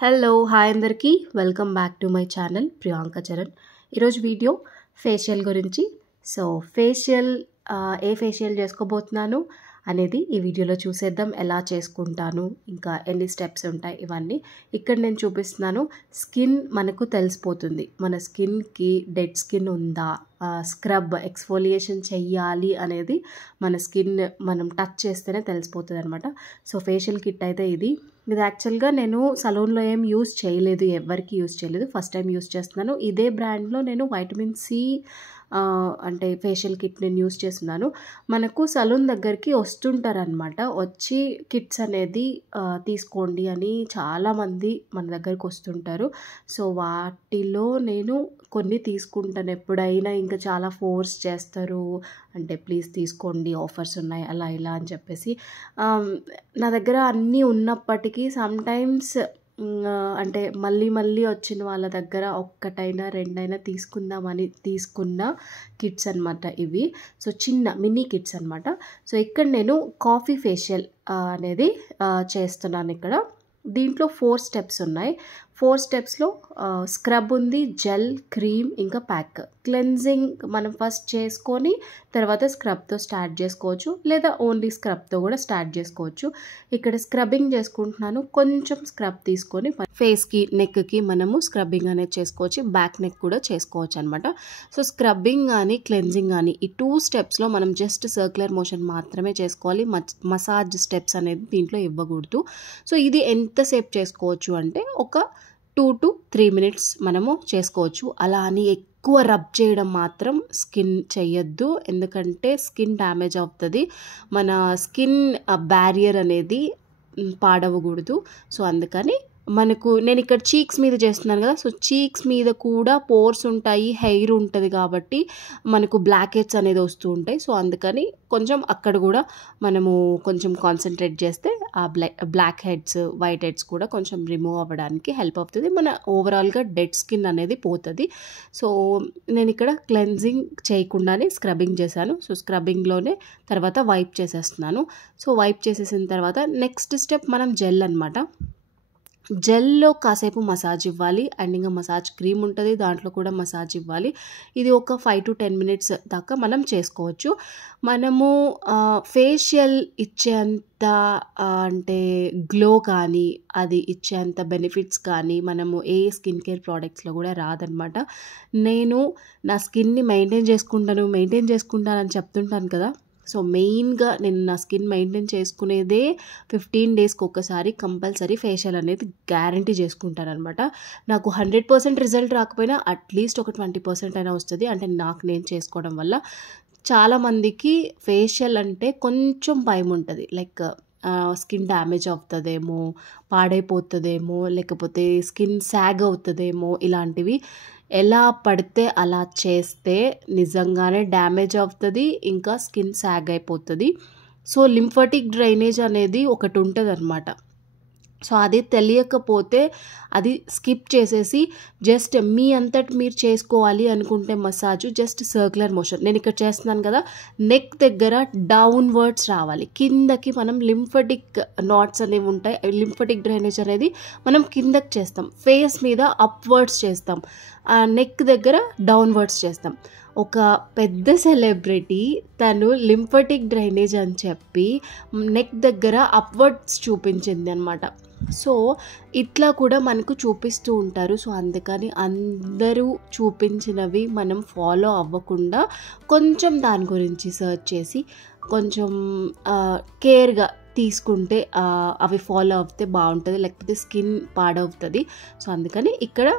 Hello hi అందరికీ welcome back to my channel Priyanka Charan. ఈరోజు video facial గురించి. సో ఫేషియల్ ఏ facial చేసుకోబోతున్నాను అనేది ఈ వీడియోలో చూసేద్దాం. ఎలా చేసుకుంటాను, ఇంకా ఎన్ని స్టెప్స్ ఉంటాయి, ఇవన్నీ ఇక్కడ నేను చూపిస్తున్నాను. స్కిన్ మనకు తెలిసిపోతుంది, మన స్కిన్కి డెడ్ స్కిన్ ఉందా, స్క్రబ్ ఎక్స్ఫోలియేషన్ చెయ్యాలి అనేది మన స్కిన్ మనం టచ్ చేస్తేనే తెలిసిపోతుంది అనమాట. సో ఫేషియల్ కిట్ అయితే ఇది యాక్చువల్గా నేను సలూన్లో ఏం యూస్ చేయలేదు, ఎవరికి యూస్ చేయలేదు, ఫస్ట్ టైం యూస్ చేస్తున్నాను. ఇదే బ్రాండ్లో నేను వైటమిన్ సి అంటే ఫేషియల్ కిట్ నేను యూస్ చేస్తున్నాను. మనకు సలూన్ దగ్గరికి వస్తుంటారనమాట, వచ్చి కిట్స్ అనేది తీసుకోండి అని చాలామంది మన దగ్గరికి వస్తుంటారు. సో వాటిలో నేను కొన్ని తీసుకుంటాను ఎప్పుడైనా. ఇంకా చాలా ఫోర్స్ చేస్తారు, అంటే ప్లీజ్ తీసుకోండి, ఆఫర్స్ ఉన్నాయి, అలా ఇలా అని చెప్పేసి. నా దగ్గర అన్నీ ఉన్నప్పటికీ సమ్టైమ్స్ అంటే మళ్ళీ వచ్చిన వాళ్ళ దగ్గర ఒక్కటైనా రెండైనా తీసుకుందామని తీసుకున్న కిట్స్ అనమాట ఇవి. సో చిన్న మినీ కిట్స్ అనమాట. సో ఇక్కడ నేను కాఫీ ఫేషియల్ అనేది చేస్తున్నాను. ఇక్కడ దీంట్లో 4 స్టెప్స్ ఉన్నాయి. 4 స్టెప్స్లో స్క్రబ్ ఉంది, జెల్, క్రీమ్, ఇంకా ప్యాక్. క్లెన్జింగ్ మనం ఫస్ట్ చేసుకొని తర్వాత స్క్రబ్తో స్టార్ట్ చేసుకోవచ్చు, లేదా ఓన్లీ స్క్రబ్తో కూడా స్టార్ట్ చేసుకోవచ్చు. ఇక్కడ స్క్రబ్బింగ్ చేసుకుంటున్నాను. కొంచెం స్క్రబ్ తీసుకొని ఫేస్కి, నెక్కి మనము స్క్రబ్బింగ్ అనేది చేసుకోవచ్చు, బ్యాక్ నెక్ కూడా చేసుకోవచ్చు అనమాట. సో స్క్రబ్బింగ్ కానీ క్లెన్జింగ్ కానీ ఈ 2 స్టెప్స్లో మనం జస్ట్ సర్క్యులర్ మోషన్ మాత్రమే చేసుకోవాలి. మసాజ్ స్టెప్స్ అనేది దీంట్లో ఇవ్వకూడదు. సో ఇది ఎంతసేపు చేసుకోవచ్చు అంటే ఒక 2 to 3 minutes మనము చేసుకోవచ్చు. అలా అని ఎక్కువ రబ్ చేయడం మాత్రం స్కిన్ చెయ్యొద్దు, ఎందుకంటే స్కిన్ డ్యామేజ్ అవుతుంది. మన స్కిన్ బ్యారియర్ అనేది పాడవకూడదు. సో అందుకని నేను ఇక్కడ చీక్స్ మీద చేస్తున్నాను కదా. సో చీక్స్ మీద కూడా పోర్స్ ఉంటాయి, హెయిర్ ఉంటుంది, కాబట్టి మనకు బ్లాక్ హెడ్స్ అనేది వస్తూ ఉంటాయి. సో అందుకని కొంచెం అక్కడ కూడా మనము కొంచెం కాన్సన్ట్రేట్ చేస్తే ఆ బ్లాక్ హెడ్స్, వైట్ హెడ్స్ కూడా కొంచెం రిమూవ్ అవ్వడానికి హెల్ప్ అవుతుంది. మన ఓవరాల్గా డెడ్ స్కిన్ అనేది పోతుంది. సో నేను ఇక్కడ క్లెన్జింగ్ చేయకుండానే స్క్రబ్బింగ్ చేశాను. సో స్క్రబ్బింగ్లోనే తర్వాత వైప్ చేసేస్తున్నాను. సో వైప్ చేసేసిన తర్వాత నెక్స్ట్ స్టెప్ మనం జెల్ అనమాట. జెల్లో కాసేపు మసాజ్ ఇవ్వాలి, అండ్ ఇంకా మసాజ్ క్రీమ్ ఉంటుంది, దాంట్లో కూడా మసాజ్ ఇవ్వాలి. ఇది ఒక 5 to 10 minutes దాకా మనం చేసుకోవచ్చు. మనము ఫేషియల్ ఇచ్చేంత అంటే గ్లో కానీ అది ఇచ్చేంత బెనిఫిట్స్ కానీ మనము ఏ స్కిన్ కేర్ ప్రోడక్ట్స్లో కూడా రాదనమాట. నేను నా స్కిన్ని మెయింటైన్ చేసుకుంటానని చెప్తుంటాను కదా. సో మెయిన్గా నేను నా స్కిన్ మెయింటైన్ చేసుకునేదే 15 daysకి ఒకసారి కంపల్సరీ ఫేషియల్ అనేది గ్యారంటీ చేసుకుంటాను అనమాట. నాకు 100% రిజల్ట్ రాకపోయినా అట్లీస్ట్ ఒక 20% అయినా వస్తుంది, అంటే నాకు నేను చేసుకోవడం వల్ల. చాలామందికి ఫేషియల్ అంటే కొంచెం భయం ఉంటుంది, లైక్ స్కిన్ డ్యామేజ్ అవుతుందేమో, పాడైపోతుందేమో, లేకపోతే స్కిన్ సాగ్ అవుతుందేమో, ఇలాంటివి. ఎలా పడితే అలా చేస్తే నిజంగానే డ్యామేజ్ అవుతుంది, ఇంకా స్కిన్ సాగ్ అయిపోతుంది. సో లింఫాటిక్ డ్రైనేజ్ అనేది ఒకటి ఉంటుంది అనమాట. సో అది తెలియకపోతే అది స్కిప్ చేసేసి జస్ట్ మీ అంతటి మీరు చేసుకోవాలి అనుకుంటే మసాజ్ జస్ట్ సర్క్యులర్ మోషన్. నేను ఇక్కడ చేస్తున్నాను కదా, నెక్ దగ్గర డౌన్వర్డ్స్ రావాలి, కిందకి మనం లింఫాటిక్ నాట్స్ అనేవి ఉంటాయి, లింఫాటిక్ డ్రైనేజ్ అనేది మనం కిందకి చేస్తాం, ఫేస్ మీద అప్వర్డ్స్ చేస్తాం, నెక్ దగ్గర డౌన్వర్డ్స్ చేస్తాం. ఒక పెద్ద సెలబ్రిటీ తను లింఫాటిక్ డ్రైనేజ్ అని చెప్పి నెక్ దగ్గర అప్వర్డ్స్ చూపించింది అనమాట. సో ఇట్లా కూడా మనకు చూపిస్తూ ఉంటారు. సో అందుకని అందరూ చూపించినవి మనం ఫాలో అవ్వకుండా కొంచెం దాని గురించి సర్చ్ చేసి కొంచెం కేర్గా తీసుకుంటే అవి ఫాలో అవుతే బాగుంటుంది, లేకపోతే స్కిన్ పాడవుతుంది. సో అందుకని ఇక్కడ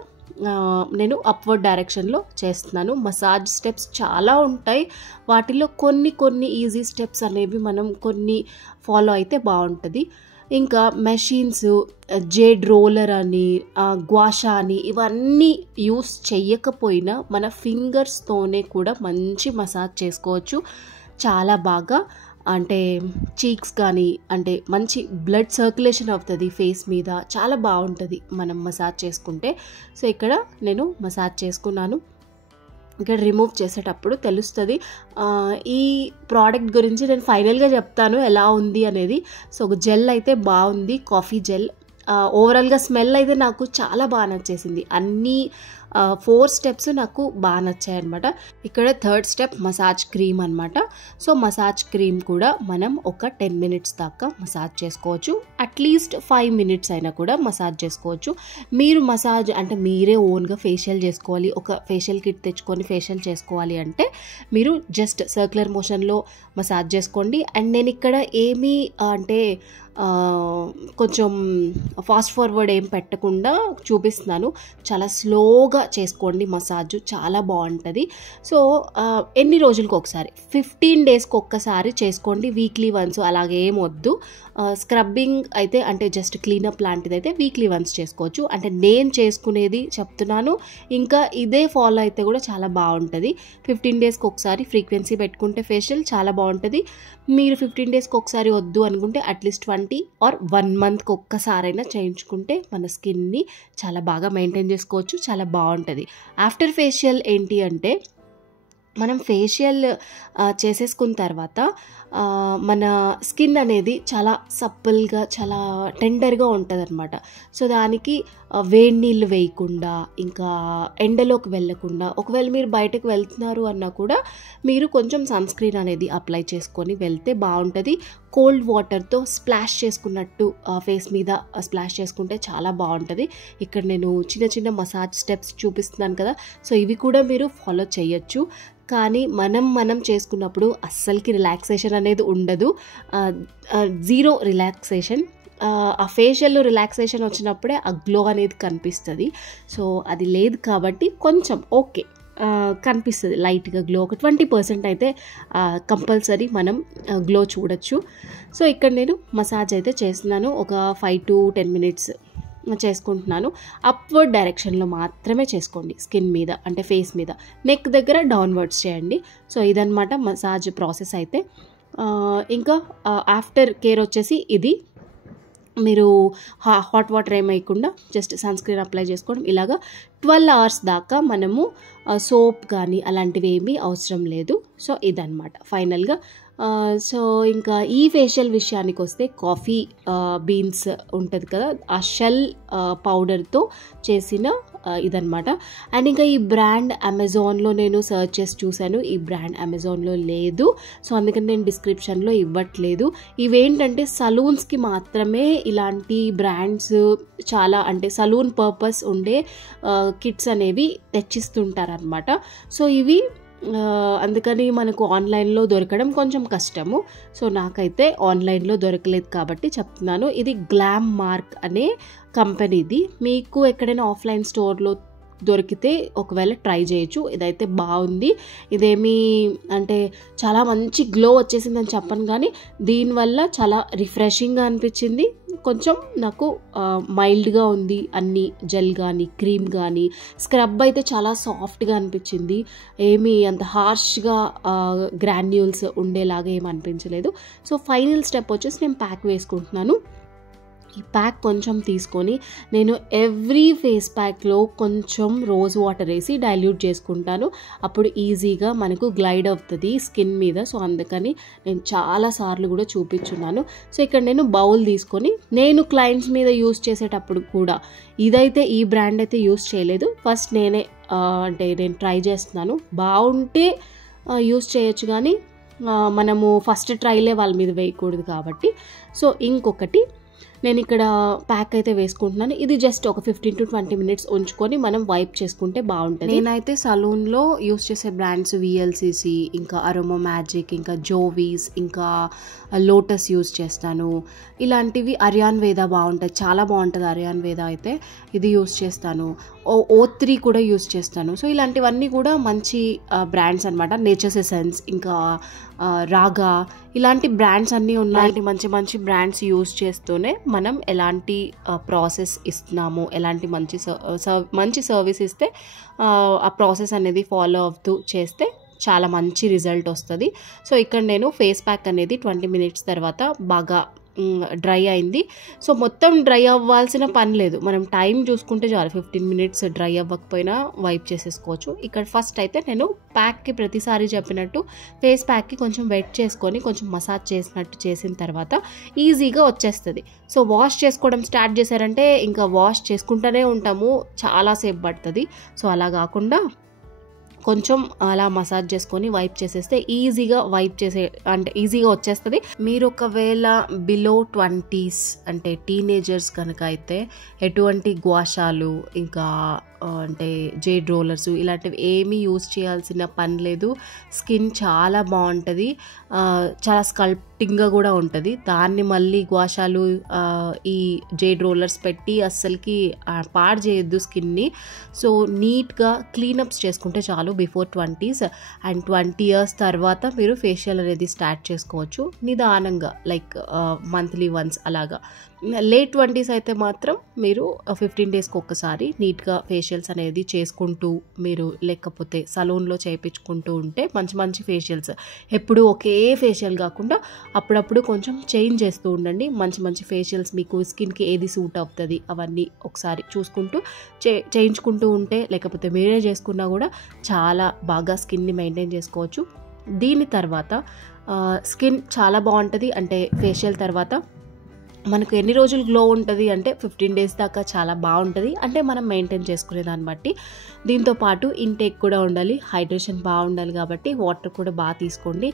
నేను అప్వర్డ్ డైరెక్షన్లో చేస్తున్నాను. మసాజ్ స్టెప్స్ చాలా ఉంటాయి, వాటిలో కొన్ని ఈజీ స్టెప్స్ అనేవి మనం కొన్ని ఫాలో అయితే బాగుంటుంది. ఇంకా మెషిన్స్, జేడ్ రోలర్ అని, గ్వాషా అని ఇవన్నీ యూస్ చెయ్యకపోయినా మన ఫింగర్స్తోనే కూడా మంచి మసాజ్ చేసుకోవచ్చు చాలా బాగా. అంటే చీక్స్ కానీ, అంటే మంచి బ్లడ్ సర్క్యులేషన్ అవుతుంది ఫేస్ మీద, చాలా బాగుంటుంది మనం మసాజ్ చేసుకుంటే. సో ఇక్కడ నేను మసాజ్ చేసుకున్నాను. ఇక్కడ రిమూవ్ చేసేటప్పుడు తెలుస్తుంది. ఈ ప్రోడక్ట్ గురించి నేను ఫైనల్గా చెప్తాను ఎలా ఉంది అనేది. సో జెల్ అయితే బాగుంది, కాఫీ జెల్. ఓవరాల్గా స్మెల్ అయితే నాకు చాలా బాగా నచ్చేసింది. అన్నీ 4 స్టెప్స్ నాకు బాగా నచ్చాయి అనమాట. ఇక్కడ థర్డ్ స్టెప్ మసాజ్ క్రీమ్ అనమాట. సో మసాజ్ క్రీమ్ కూడా మనం ఒక 10 మినిట్స్ దాకా మసాజ్ చేసుకోవచ్చు. అట్లీస్ట్ 5 మినిట్స్ అయినా కూడా మసాజ్ చేసుకోవచ్చు. మీరు మసాజ్ అంటే మీరే ఓన్గా ఫేషియల్ చేసుకోవాలి, ఒక ఫేషియల్ కిట్ తెచ్చుకొని ఫేషియల్ చేసుకోవాలి అంటే మీరు జస్ట్ సర్క్యులర్ మోషన్లో మసాజ్ చేసుకోండి. అండ్ నేను ఇక్కడ ఏమీ అంటే కొంచెం ఫాస్ట్ ఫార్వర్డ్ ఏం పెట్టకుండా చూపిస్తున్నాను. చాలా స్లోగా చేసుకోండి మసాజ్, చాలా బాగుంటుంది. సో ఎన్ని రోజులకు ఒకసారి, 15 డేస్కి ఒక్కసారి చేసుకోండి, వీక్లీ వన్స్ అలాగే ఏం వద్దు. స్క్రబ్బింగ్ అయితే అంటే జస్ట్ క్లీనప్ లాంటిది అయితే వీక్లీ వన్స్ చేసుకోవచ్చు. అంటే నేను చేసుకునేది చెప్తున్నాను, ఇంకా ఇదే ఫాలో అయితే కూడా చాలా బాగుంటుంది. 15 డేస్కి ఒకసారి ఫ్రీక్వెన్సీ పెట్టుకుంటే ఫేషియల్ చాలా బాగుంటుంది. మీరు 15 డేస్కి ఒకసారి వద్దు అనుకుంటే అట్లీస్ట్ 20 ఆర్ 1 మంత్కి ఒక్కసారైనా చేయించుకుంటే మన స్కిన్ని చాలా బాగా మెయింటైన్ చేసుకోవచ్చు, చాలా బాగుంటుంది. ఆఫ్టర్ ఫేషియల్ ఏంటి అంటే మనం ఫేషియల్ చేసేసుకున్న తర్వాత మన స్కిన్ అనేది చాలా సప్పల్గా చాలా టెండర్గా ఉంటుంది అనమాట. సో దానికి వేడి నీళ్ళు వేయకుండా, ఇంకా ఎండలోకి వెళ్ళకుండా, ఒకవేళ మీరు బయటకు వెళ్తున్నారు అన్నా కూడా మీరు కొంచెం సన్ స్క్రీన్ అనేది అప్లై చేసుకొని వెళ్తే బాగుంటుంది. కోల్డ్ వాటర్తో స్ప్లాష్ చేసుకున్నట్టు ఫేస్ మీద స్ప్లాష్ చేసుకుంటే చాలా బాగుంటుంది. ఇక్కడ నేను చిన్న చిన్న మసాజ్ స్టెప్స్ చూపిస్తున్నాను కదా, సో ఇవి కూడా మీరు ఫాలో చేయొచ్చు. కానీ మనం చేసుకున్నప్పుడు అస్సలకి రిలాక్సేషన్ అనేది ఉండదు, జీరో రిలాక్సేషన్. ఆ ఫేషియల్లో రిలాక్సేషన్ వచ్చినప్పుడే ఆ గ్లో అనేది కనిపిస్తుంది. సో అది లేదు కాబట్టి కొంచెం ఓకే కనిపిస్తుంది లైట్గా గ్లో, ఒక 20% అయితే కంపల్సరీ మనం గ్లో చూడొచ్చు. సో ఇక్కడ నేను మసాజ్ అయితే చేస్తున్నాను, ఒక 5 to 10 మినిట్స్ చేసుకుంటున్నాను. అప్వర్డ్ డైరెక్షన్లో మాత్రమే చేసుకోండి స్కిన్ మీద, అంటే ఫేస్ మీద, నెక్ దగ్గర డౌన్వర్డ్స్ చేయండి. సో ఇదన్నమాట మసాజ్ ప్రాసెస్ అయితే. ఇంకా ఆఫ్టర్ కేర్ వచ్చేసి ఇది, మీరు హాట్ వాటర్ ఏం వేయకుండా జస్ట్ సన్ స్క్రీన్ అప్లై చేసుకోవడం. ఇలాగా 12 అవర్స్ దాకా మనము సోప్ కానీ అలాంటివి ఏమీ అవసరం లేదు. సో ఇదన్నమాట ఫైనల్గా. సో ఇంకా ఈ ఫేషియల్ విషయానికి వస్తే కాఫీ బీన్స్ ఉంటుంది కదా, ఆ షెల్ పౌడర్తో చేసిన ఇదన్నమాట. అండ్ ఇంకా ఈ బ్రాండ్ అమెజాన్లో నేను సర్చ్ చేసి చూశాను, ఈ బ్రాండ్ అమెజాన్లో లేదు. సో అందుకని నేను డిస్క్రిప్షన్లో ఇవ్వట్లేదు. ఇవేంటంటే సలూన్స్కి మాత్రమే ఇలాంటి బ్రాండ్స్, చాలా అంటే సలూన్ పర్పస్ ఉండే కిట్స్ అనేవి తెచ్చిస్తుంటారనమాట. సో ఇవి అందుకని మనకు ఆన్లైన్లో దొరకడం కొంచెం కష్టము. సో నాకైతే ఆన్లైన్లో దొరకలేదు కాబట్టి చెప్తున్నాను. ఇది గ్లామ్ మార్క్ అనే కంపెనీది. మీకు ఎక్కడైనా ఆఫ్లైన్ స్టోర్లో దొరికితే ఒకవేళ ట్రై చేయొచ్చు. ఇదైతే బాగుంది. ఇదేమీ అంటే చాలా మంచి గ్లో వచ్చేసిందని చెప్పను, కానీ దీనివల్ల చాలా రిఫ్రెషింగ్గా అనిపించింది. కొంచెం నాకు మైల్డ్గా ఉంది అన్ని, జెల్ కానీ క్రీమ్ కానీ. స్క్రబ్ అయితే చాలా సాఫ్ట్గా అనిపించింది, ఏమీ అంత హార్ష్గా గ్రాన్యూల్స్ ఉండేలాగా ఏమి అనిపించలేదు. సో ఫైనల్ స్టెప్ వచ్చేసి నేను ప్యాక్ వేసుకుంటున్నాను. ఈ ప్యాక్ కొంచెం తీసుకొని నేను ఎవ్రీ ఫేస్ ప్యాక్లో కొంచెం రోజ్ వాటర్ వేసి డైల్యూట్ చేసుకుంటాను. అప్పుడు ఈజీగా మనకు గ్లైడ్ అవుతుంది స్కిన్ మీద. సో అందుకని నేను చాలాసార్లు కూడా చూపించున్నాను. సో ఇక్కడ నేను బౌల్ తీసుకొని, నేను క్లయింట్స్ మీద యూస్ చేసేటప్పుడు కూడా ఇదైతే ఈ బ్రాండ్ అయితే యూస్ చేయలేదు. ఫస్ట్ నేనే అంటే నేను ట్రై చేస్తున్నాను, బాగుంటే యూస్ చేయొచ్చు, కానీ మనము ఫస్ట్ ట్రైలే వాళ్ళ మీద వేయకూడదు కాబట్టి. సో ఇంకొకటి నేను ఇక్కడ ప్యాక్ అయితే వేసుకుంటున్నాను. ఇది జస్ట్ ఒక 15 to 20 మినిట్స్ ఉంచుకొని మనం వైప్ చేసుకుంటే బాగుంటుంది. నేనైతే సలూన్లో యూస్ చేసే బ్రాండ్స్ VLCC, ఇంకా అరోమా మ్యాజిక్, ఇంకా జోవీస్, ఇంకా లోటస్ యూస్ చేస్తాను. ఇలాంటివి అరియాన్ వేదా బాగుంటుంది, చాలా బాగుంటుంది అరియాన్ వేదా అయితే, ఇది యూస్ చేస్తాను. O3 కూడా యూస్ చేస్తాను. సో ఇలాంటివన్నీ కూడా మంచి బ్రాండ్స్ అనమాట. నేచర్స్ ఎసెన్స్, ఇంకా రాగా, ఇలాంటి బ్రాండ్స్ అన్నీ ఉన్నాయి. మంచి మంచి బ్రాండ్స్ యూస్ చేస్తూనే మనం ఎలాంటి ప్రాసెస్ ఇస్తున్నాము, ఎలాంటి మంచి సర్వీస్ ఇస్తే ఆ ప్రాసెస్ అనేది ఫాలో అవుతూ చేస్తే చాలా మంచి రిజల్ట్ వస్తుంది. సో ఇక్కడ నేను ఫేస్ ప్యాక్ అనేది 20 మినిట్స్ తర్వాత బాగా డ్రై అయింది. సో మొత్తం డ్రై అవ్వాల్సిన పని లేదు, మనం టైం చూసుకుంటే చాలు, 15 minutes డ్రై అవ్వకపోయినా వైప్ చేసేసుకోవచ్చు. ఇక్కడ ఫస్ట్ అయితే నేను ప్యాక్కి ప్రతిసారి చెప్పినట్టు ఫేస్ ప్యాక్కి కొంచెం వెట్ చేసుకొని కొంచెం మసాజ్ చేసినట్టు చేసిన తర్వాత ఈజీగా వచ్చేస్తుంది. సో వాష్ చేసుకోవడం స్టార్ట్ చేశారంటే ఇంకా వాష్ చేసుకుంటూనే ఉంటాము, చాలాసేపు పడుతుంది. సో అలా కాకుండా కొంచెం అలా మసాజ్ చేసుకొని వైప్ చేసేస్తే ఈజీగా వైప్ చేసే అంటే ఈజీగా వచ్చేస్తుంది. మీరు ఒకవేళ బిలో 20s అంటే టీనేజర్స్ కనుక అయితే ఎటువంటి గ్వాషాలు ఇంకా అంటే జేడ్ రోలర్స్ ఇలాంటివి ఏమీ యూజ్ చేయాల్సిన పని లేదు. స్కిన్ చాలా బాగుంటుంది, చాలా స్కల్ప్టింగ్గా కూడా ఉంటుంది. దాన్ని మళ్ళీ గ్వాషాలు ఈ జేడ్ రోలర్స్ పెట్టి అస్సలకి పాడు చేయొద్దు స్కిన్ని. సో నీట్గా క్లీనప్స్ చేసుకుంటే చాలు బిఫోర్ 20s. అండ్ 20 years తర్వాత మీరు ఫేషియల్ అనేది స్టార్ట్ చేసుకోవచ్చు నిదానంగా, లైక్ మంత్లీ వన్స్ అలాగా. లేట్ 20s అయితే మాత్రం మీరు 15 daysకి ఒక్కసారి నీట్గా ఫేషియల్స్ అనేది చేసుకుంటూ మీరు లేకపోతే సలూన్లో చేయించుకుంటూ ఉంటే మంచి మంచి ఫేషియల్స్, ఎప్పుడు ఒకే ఫేషియల్ కాకుండా అప్పుడప్పుడు కొంచెం చేంజ్ చేస్తూ ఉండండి. మంచి మంచి ఫేషియల్స్ మీకు స్కిన్కి ఏది సూట్ అవుతుంది అవన్నీ ఒకసారి చూసుకుంటూ చేయించుకుంటూ ఉంటే, లేకపోతే మీరే చేసుకున్నా కూడా చాలా బాగా స్కిన్ని మెయింటైన్ చేసుకోవచ్చు. దీని తర్వాత స్కిన్ చాలా బాగుంటుంది. అంటే ఫేషియల్ తర్వాత మనకు ఎన్ని రోజులు గ్లో ఉంటుంది అంటే 15 days దాకా చాలా బాగుంటుంది, అంటే మనం మెయింటైన్ చేసుకునే దాన్ని బట్టి. దీంతోపాటు ఇంటేక్ కూడా ఉండాలి, హైడ్రేషన్ బాగుండాలి కాబట్టి వాటర్ కూడా బాగా తీసుకోండి.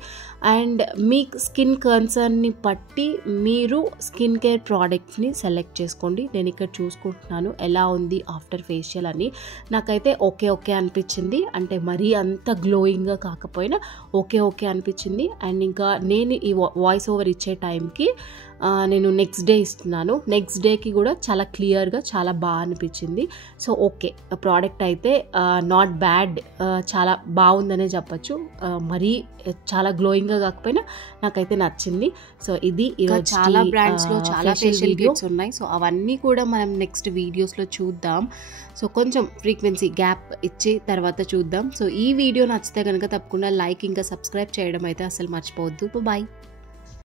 అండ్ మీ స్కిన్ కన్సర్న్ని బట్టి మీరు స్కిన్ కేర్ ప్రోడక్ట్స్ని సెలెక్ట్ చేసుకోండి. నేను ఇక్కడ చూసుకుంటున్నాను ఎలా ఉంది ఆఫ్టర్ ఫేషియల్ అని. నాకైతే ఓకే అనిపించింది, అంటే మరీ అంత గ్లోయింగ్గా కాకపోయినా ఓకే అనిపించింది. అండ్ ఇంకా నేను ఈ వాయిస్ ఓవర్ ఇచ్చే టైంకి నేను నెక్స్ట్ డే ఇస్తున్నాను, నెక్స్ట్ డేకి కూడా చాలా క్లియర్గా చాలా బాగా అనిపించింది. సో ఓకే, ప్రోడక్ట్ అయితే నాట్ బ్యాడ్, చాలా బాగుందనే చెప్పచ్చు. మరీ చాలా గ్లోయింగ్గా కాకపోయినా నాకైతే నచ్చింది. సో ఇది ఈరోజు చాలా బ్రాండ్స్లో చాలా ఫేషియల్ కిట్స్ ఉన్నాయి. సో అవన్నీ కూడా మనం నెక్స్ట్ వీడియోస్లో చూద్దాం. సో కొంచెం ఫ్రీక్వెన్సీ గ్యాప్ ఇచ్చి తర్వాత చూద్దాం. సో ఈ వీడియో నచ్చితే కనుక తప్పకుండా లైక్ ఇంకా సబ్స్క్రైబ్ చేయడం అయితే అసలు మర్చిపోవద్దు. బాయ్.